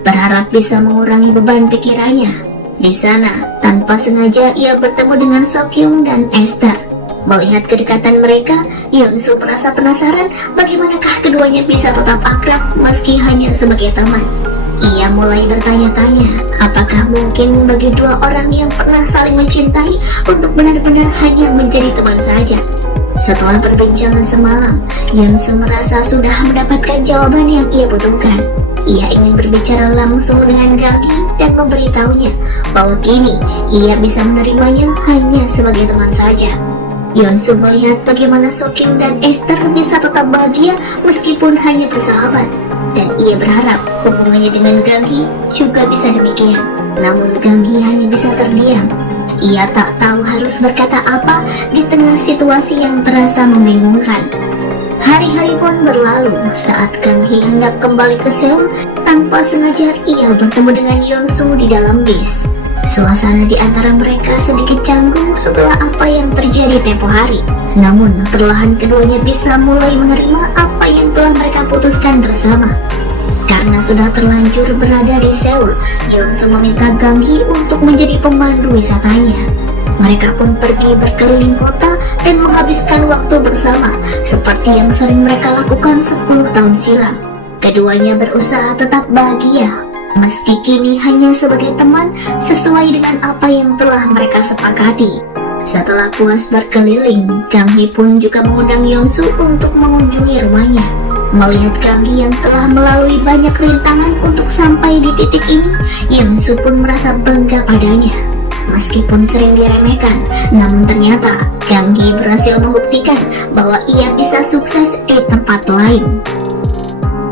Berharap bisa mengurangi beban pikirannya. Di sana, tanpa sengaja ia bertemu dengan Sokyung dan Esther. Melihat kedekatan mereka, Yeonsu merasa penasaran bagaimanakah keduanya bisa tetap akrab meski hanya sebagai teman. Ia mulai bertanya-tanya, apakah mungkin bagi dua orang yang pernah saling mencintai untuk benar-benar hanya menjadi teman saja. Setelah perbincangan semalam, Yeonsu merasa sudah mendapatkan jawaban yang ia butuhkan. Ia ingin berbicara langsung dengan Gang-hee dan memberitahunya bahwa kini ia bisa menerimanya hanya sebagai teman saja. Yeonsu melihat bagaimana Sokyung dan Esther bisa tetap bahagia meskipun hanya bersahabat, dan ia berharap hubungannya dengan Gang-hee juga bisa demikian. Namun Gang-hee hanya bisa terdiam. Ia tak tahu harus berkata apa di tengah situasi yang terasa membingungkan. Hari-hari pun berlalu saat Gang-hee hendak kembali ke Seoul. Tanpa sengaja ia bertemu dengan Yeonsu di dalam bis. Suasana di antara mereka sedikit canggung setelah apa yang terjadi tempo hari. Namun perlahan keduanya bisa mulai menerima apa yang telah mereka putuskan bersama. Karena sudah terlanjur berada di Seoul, Yeonsu meminta Gang-hee untuk menjadi pemandu wisatanya. Mereka pun pergi berkeliling kota dan menghabiskan waktu bersama seperti yang sering mereka lakukan 10 tahun silam. Keduanya berusaha tetap bahagia meski kini hanya sebagai teman sesuai dengan apa yang telah mereka sepakati. Setelah puas berkeliling, Gang-hee pun juga mengundang Yeonsu untuk mengunjungi rumahnya. Melihat Gang-hee yang telah melalui banyak rintangan untuk sampai di titik ini, Yeonsu pun merasa bangga padanya. Meskipun sering diremehkan, namun ternyata Gang-hee berhasil membuktikan bahwa ia bisa sukses di tempat lain.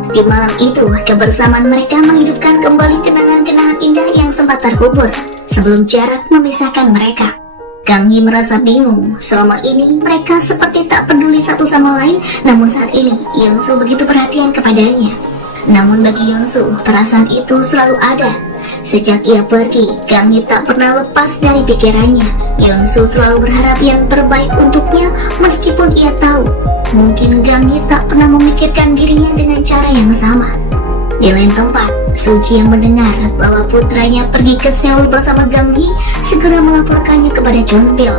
Di malam itu, kebersamaan mereka menghidupkan kembali kenangan-kenangan indah yang sempat terkubur sebelum jarak memisahkan mereka. Gang-hee merasa bingung, selama ini mereka seperti tak peduli satu sama lain, namun saat ini Yeonsu begitu perhatian kepadanya. Namun bagi Yeonsu, perasaan itu selalu ada. Sejak ia pergi, Gang-hee tak pernah lepas dari pikirannya. Yeonsu selalu berharap yang terbaik untuknya meskipun ia tahu mungkin Gang-hee tak pernah memikirkan dirinya dengan cara yang sama. Di lain tempat, Suji yang mendengar bahwa putranya pergi ke Seoul bersama Gang-hee segera melaporkannya kepada Chonpil.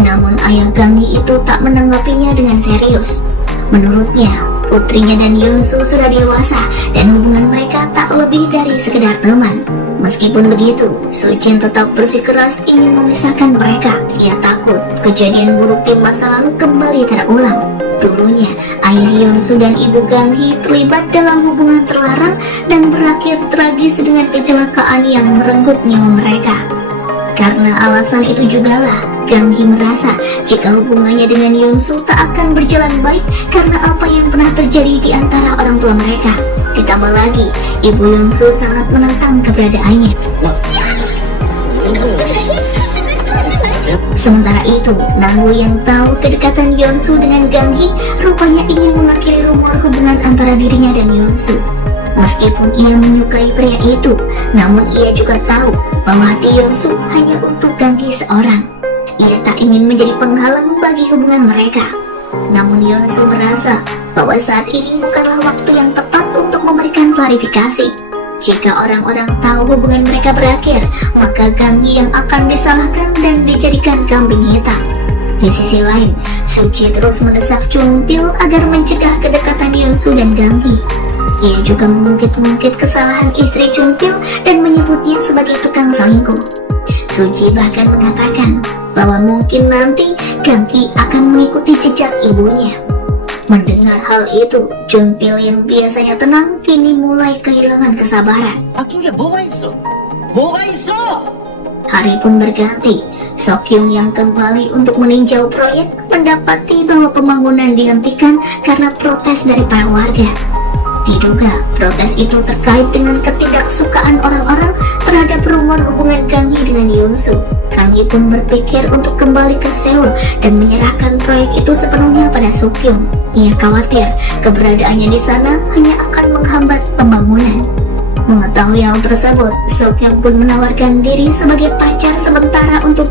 Namun ayah Gang-hee itu tak menanggapinya dengan serius. Menurutnya, putrinya dan Yeonsu sudah dewasa dan hubungan mereka tak lebih dari sekedar teman. Meskipun begitu, Sujin tetap bersikeras ingin memisahkan mereka. Ia takut kejadian buruk di masa lalu kembali terulang. Dulunya, ayah Yeonsu dan ibu Gang-hee terlibat dalam hubungan terlarang dan berakhir tragis dengan kecelakaan yang merenggut nyawa mereka. Karena alasan itu jugalah, Gang-hee merasa jika hubungannya dengan Yeonsu tak akan berjalan baik karena apa yang pernah terjadi di antara orang tua mereka. Ditambah lagi, ibu Yeonsu sangat menentang keberadaannya. Sementara itu, Nangwoo yang tahu kedekatan Yeonsu dengan Gang-hee rupanya ingin mengakhiri rumor hubungan antara dirinya dan Yeonsu. Meskipun ia menyukai pria itu, namun ia juga tahu bahwa hati Yeonsu hanya untuk Gang-hee seorang. Ia tak ingin menjadi penghalang bagi hubungan mereka. Namun Yeonsu merasa bahwa saat ini bukanlah waktu yang tepat untuk memberikan klarifikasi. Jika orang-orang tahu hubungan mereka berakhir, maka Gang-hee yang akan disalahkan dan dijadikan kambing hitam. Di sisi lain, Suji terus mendesak Chonpil agar mencegah kedekatan Yeonsu dan Gang-hee. Ia juga mengungkit-ungkit kesalahan istri Chonpil dan menyebutnya sebagai tukang selingkuh. Suji bahkan mengatakan bahwa mungkin nanti Gang-hee akan mengikuti jejak ibunya. Mendengar hal itu, Chonpil yang biasanya tenang kini mulai kehilangan kesabaran. Hari pun berganti. Sokyung yang kembali untuk meninjau proyek mendapati bahwa pembangunan dihentikan karena protes dari para warga. Diduga protes itu terkait dengan ketidaksukaan orang-orang terhadap rumor hubungan Gang-hee dengan Yeonsu. Gang-hee pun berpikir untuk kembali ke Seoul dan menyerahkan proyek itu sepenuhnya pada Sokyung. Ia khawatir keberadaannya di sana hanya akan menghambat pembangunan. Mengetahui hal tersebut, Sokyung pun menawarkan diri sebagai pacar sementara untuk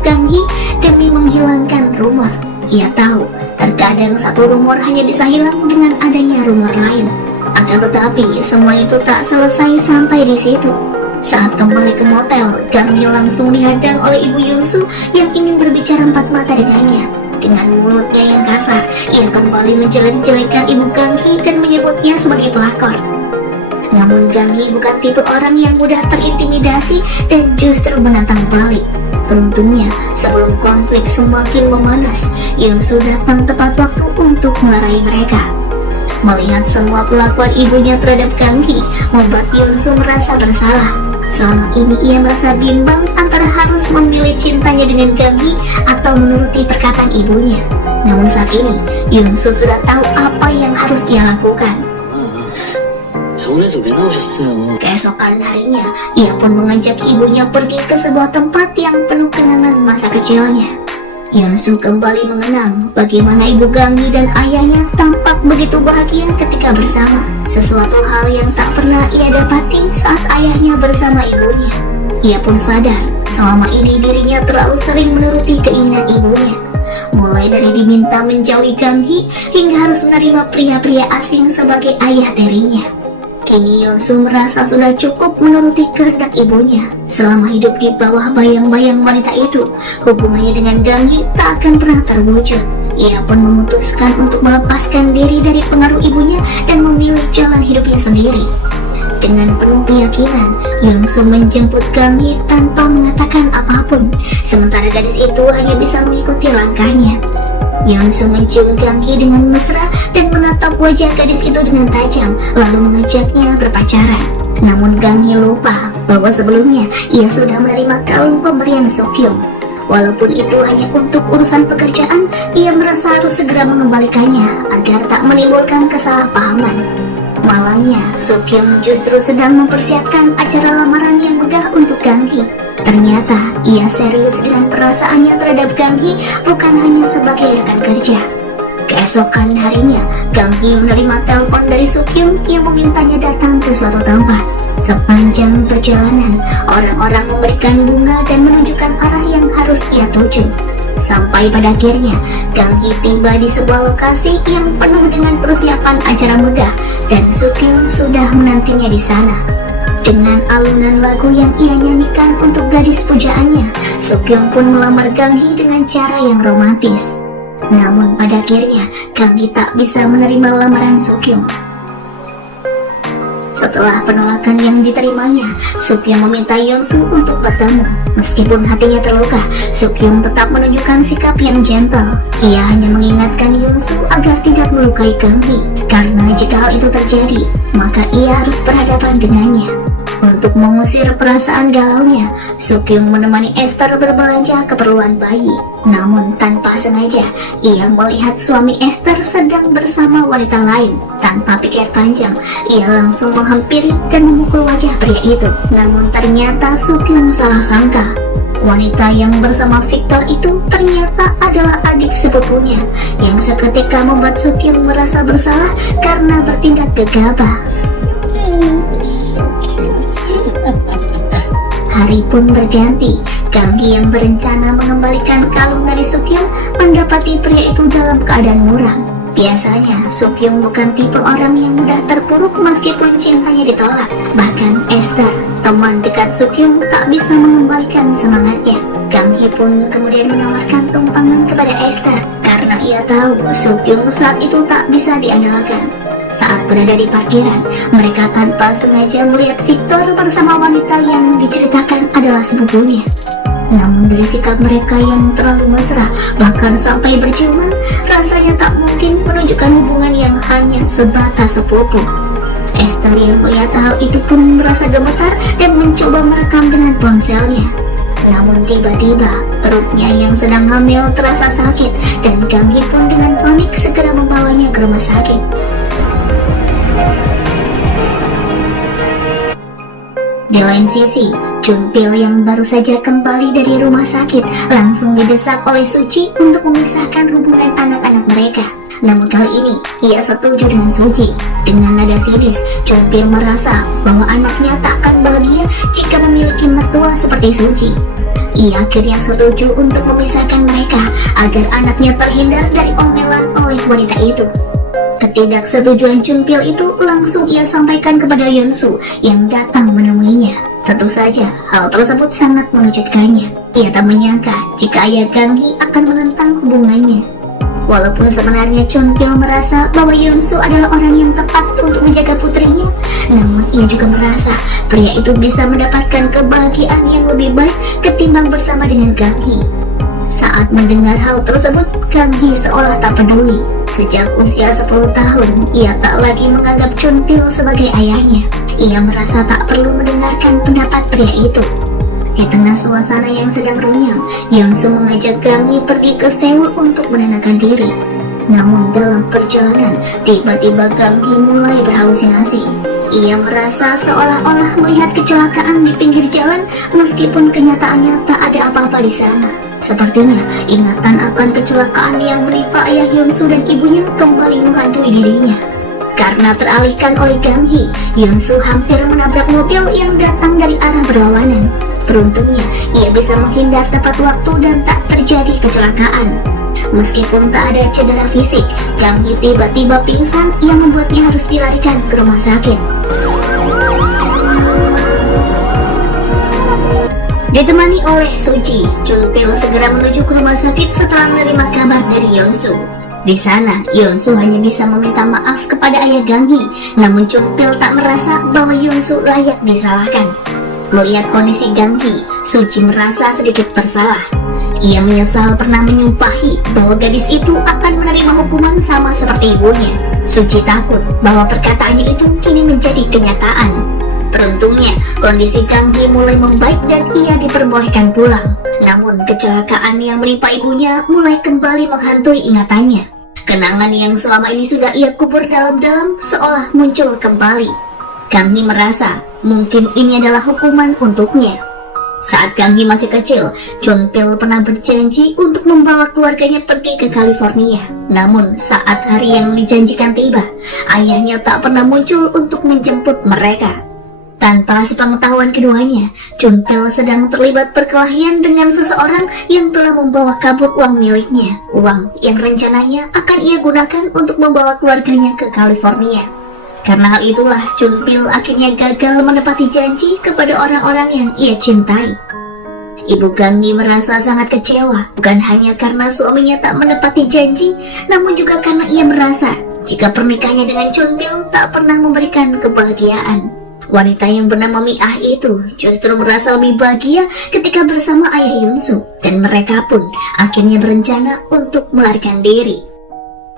ia tahu terkadang satu rumor hanya bisa hilang dengan adanya rumor lain. Akan tetapi semua itu tak selesai sampai di situ. Saat kembali ke motel, Gang Hee langsung dihadang oleh Ibu Yunsu yang ingin berbicara empat mata dengannya. Dengan mulutnya yang kasar, ia kembali menjelek-jelekan Ibu Gang Hee dan menyebutnya sebagai pelakor. Namun Gang Hee bukan tipe orang yang mudah terintimidasi dan justru menantang balik. Beruntungnya, sebelum konflik semakin memanas, Yunsu datang tepat waktu untuk melerai mereka. Melihat semua kelakuan ibunya terhadap Gang Hee membuat Yunsu merasa bersalah. Selama ini ia merasa bimbang antara harus memilih cintanya dengan Gang Hee atau menuruti perkataan ibunya. Namun saat ini, Yunsu sudah tahu apa yang harus dia lakukan. Keesokan harinya, ia pun mengajak ibunya pergi ke sebuah tempat yang penuh kenangan masa kecilnya. Yunsu kembali mengenang bagaimana Ibu Gang Hee dan ayahnya tampak begitu bahagia ketika bersama. Sesuatu hal yang tak pernah ia dapati saat ayahnya bersama ibunya. Ia pun sadar selama ini dirinya terlalu sering menuruti keinginan ibunya. Mulai dari diminta menjauhi Gang Hee hingga harus menerima pria-pria asing sebagai ayah tirinya. Kini Yunsu merasa sudah cukup menuruti kehendak ibunya. Selama hidup di bawah bayang-bayang wanita itu, hubungannya dengan Gang Hee tak akan pernah terwujud. Ia pun memutuskan untuk melepaskan diri dari pengaruh ibunya dan memilih jalan hidupnya sendiri. Dengan penuh keyakinan, Yunsu menjemput Gang Hee tanpa mengatakan apapun, sementara gadis itu hanya bisa mengikuti langkahnya. Yunsu mencium Gang Hee dengan mesra dan menatap wajah gadis itu dengan tajam, lalu mengajaknya berpacaran. Namun Gang Hee lupa bahwa sebelumnya ia sudah menerima kalung pemberian Sokyung. Walaupun itu hanya untuk urusan pekerjaan, ia merasa harus segera mengembalikannya agar tak menimbulkan kesalahpahaman. Malangnya, Sokyung justru sedang mempersiapkan acara lamaran yang megah untuk Gang Hee. Ternyata ia serius dengan perasaannya terhadap Gang Hee, bukan hanya sebagai rekan kerja. Keesokan harinya, Gang Hee menerima telepon dari Sokyung yang memintanya datang ke suatu tempat. Sepanjang perjalanan, orang-orang memberikan bunga dan menunjukkan arah yang harus ia tuju. Sampai pada akhirnya, Gang Hee tiba di sebuah lokasi yang penuh dengan persiapan acara megah dan Sokyung sudah menantinya di sana. Dengan alunan lagu yang ia nyanyikan untuk gadis pujaannya, Sokyung pun melamar Gang Hee dengan cara yang romantis. Namun pada akhirnya, Gang Hee tak bisa menerima lamaran Sokyung. Setelah penolakan yang diterimanya, Sokyung meminta Yunsu untuk bertemu. Meskipun hatinya terluka, Sokyung tetap menunjukkan sikap yang gentle. Ia hanya mengingatkan Yunsu agar tidak melukai Gang Hee, karena jika hal itu terjadi, maka ia harus berhadapan dengannya. Untuk mengusir perasaan galaunya, Sokyung menemani Esther berbelanja keperluan bayi. Namun tanpa sengaja, ia melihat suami Esther sedang bersama wanita lain. Tanpa pikir panjang, ia langsung menghampiri dan memukul wajah pria itu. Namun ternyata Sokyung salah sangka. Wanita yang bersama Victor itu ternyata adalah adik sepupunya, yang seketika membuat Sokyung merasa bersalah karena bertindak gegabah. Hari pun berganti. Gang Hee yang berencana mengembalikan kalung dari Sokyung mendapati pria itu dalam keadaan muram. Biasanya Sokyung bukan tipe orang yang mudah terpuruk meskipun cintanya ditolak. Bahkan Esther, teman dekat Sokyung, tak bisa mengembalikan semangatnya. Gang Hee pun kemudian menawarkan tumpangan kepada Esther karena ia tahu Sokyung saat itu tak bisa diandalkan. Saat berada di parkiran, mereka tanpa sengaja melihat Victor bersama wanita yang diceritakan adalah sepupunya. Namun dari sikap mereka yang terlalu mesra, bahkan sampai berciuman, rasanya tak mungkin menunjukkan hubungan yang hanya sebatas sepupu. Esther yang melihat hal itu pun merasa gemetar dan mencoba merekam dengan ponselnya. Namun tiba-tiba perutnya yang sedang hamil terasa sakit dan Gang Hee pun dengan panik segera membawanya ke rumah sakit. Di lain sisi, Junpil yang baru saja kembali dari rumah sakit langsung didesak oleh Suci untuk memisahkan hubungan anak-anak mereka. Namun kali ini, ia setuju dengan Suci. Dengan nada sinis, Junpil merasa bahwa anaknya tak akan bahagia jika memiliki mertua seperti Suci. Ia akhirnya setuju untuk memisahkan mereka agar anaknya terhindar dari omelan oleh wanita itu. Ketidaksetujuan Chunpil itu langsung ia sampaikan kepada Yeonsu yang datang menemuinya. Tentu saja hal tersebut sangat mengejutkannya. Ia tak menyangka jika ayah Gang-hee akan menentang hubungannya. Walaupun sebenarnya Chunpil merasa bahwa Yeonsu adalah orang yang tepat untuk menjaga putrinya, namun ia juga merasa pria itu bisa mendapatkan kebahagiaan yang lebih baik ketimbang bersama dengan Gang-hee. Saat mendengar hal tersebut, Gang-hee seolah tak peduli. Sejak usia 10 tahun, ia tak lagi menganggap Chunpil sebagai ayahnya. Ia merasa tak perlu mendengarkan pendapat pria itu. Di tengah suasana yang sedang runyam, Yeonsu mengajak Gang-hee pergi ke Seoul untuk menenangkan diri. Namun dalam perjalanan, tiba-tiba Gang-hee mulai berhalusinasi. Ia merasa seolah-olah melihat kecelakaan di pinggir jalan, meskipun kenyataannya tak ada apa-apa di sana. Sepertinya ingatan akan kecelakaan yang menimpa ayah Yeonsu dan ibunya kembali menghantui dirinya. Karena teralihkan oleh Gang-hee, Yeonsu hampir menabrak mobil yang datang dari arah berlawanan. Beruntungnya, ia bisa menghindar tepat waktu dan tak terjadi kecelakaan. Meskipun tak ada cedera fisik, Gang-hee tiba-tiba pingsan yang membuatnya harus dilarikan ke rumah sakit. Ditemani oleh Suji, Chunpil segera menuju ke rumah sakit setelah menerima kabar dari Yeonsu. Di sana, Yeonsu hanya bisa meminta maaf kepada ayah Gang-hee, namun Chunpil tak merasa bahwa Yeonsu layak disalahkan. Melihat kondisi Gang-hee, Suji merasa sedikit bersalah. Ia menyesal pernah menyumpahi bahwa gadis itu akan menerima hukuman sama seperti ibunya. Suji takut bahwa perkataannya itu kini menjadi kenyataan. Beruntungnya, kondisi Gang-hee mulai membaik dan ia diperbolehkan pulang. Namun, kecelakaan yang menimpa ibunya mulai kembali menghantui ingatannya. Kenangan yang selama ini sudah ia kubur dalam-dalam seolah muncul kembali. Gang-hee merasa mungkin ini adalah hukuman untuknya. Saat Gang-hee masih kecil, Chunpil pernah berjanji untuk membawa keluarganya pergi ke California. Namun, saat hari yang dijanjikan tiba, ayahnya tak pernah muncul untuk menjemput mereka. Tanpa sepengetahuan keduanya, Chunpil sedang terlibat perkelahian dengan seseorang yang telah membawa kabur uang miliknya. Uang yang rencananya akan ia gunakan untuk membawa keluarganya ke California. Karena hal itulah, Chunpil akhirnya gagal menepati janji kepada orang-orang yang ia cintai. Ibu Gang-hee merasa sangat kecewa, bukan hanya karena suaminya tak menepati janji, namun juga karena ia merasa jika pernikahannya dengan Chunpil tak pernah memberikan kebahagiaan. Wanita yang bernama Mi-ah itu justru merasa lebih bahagia ketika bersama ayah Yeonsu, dan mereka pun akhirnya berencana untuk melarikan diri.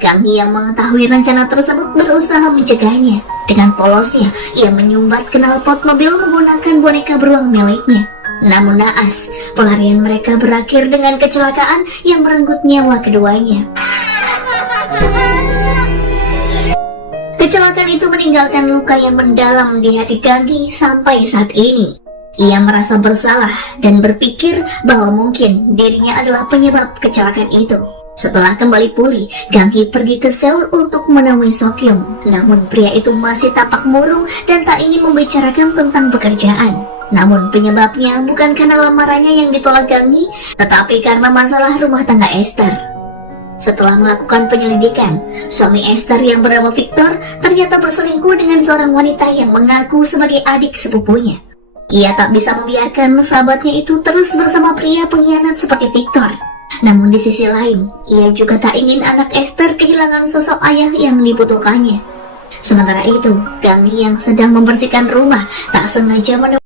Gang-hee yang mengetahui rencana tersebut berusaha mencegahnya. Dengan polosnya, ia menyumbat knalpot mobil menggunakan boneka beruang miliknya. Namun naas, pelarian mereka berakhir dengan kecelakaan yang merenggut nyawa keduanya. Kecelakaan itu meninggalkan luka yang mendalam di hati Gang-hee sampai saat ini. Ia merasa bersalah dan berpikir bahwa mungkin dirinya adalah penyebab kecelakaan itu. Setelah kembali pulih, Gang-hee pergi ke Seoul untuk menemui Seokhyung. Namun pria itu masih tampak murung dan tak ingin membicarakan tentang pekerjaan. Namun penyebabnya bukan karena lamarannya yang ditolak Gang-hee, tetapi karena masalah rumah tangga Esther. Setelah melakukan penyelidikan, suami Esther yang bernama Victor ternyata berselingkuh dengan seorang wanita yang mengaku sebagai adik sepupunya. Ia tak bisa membiarkan sahabatnya itu terus bersama pria pengkhianat seperti Victor. Namun di sisi lain, ia juga tak ingin anak Esther kehilangan sosok ayah yang dibutuhkannya. Sementara itu, Gang-hee yang sedang membersihkan rumah tak sengaja menemukan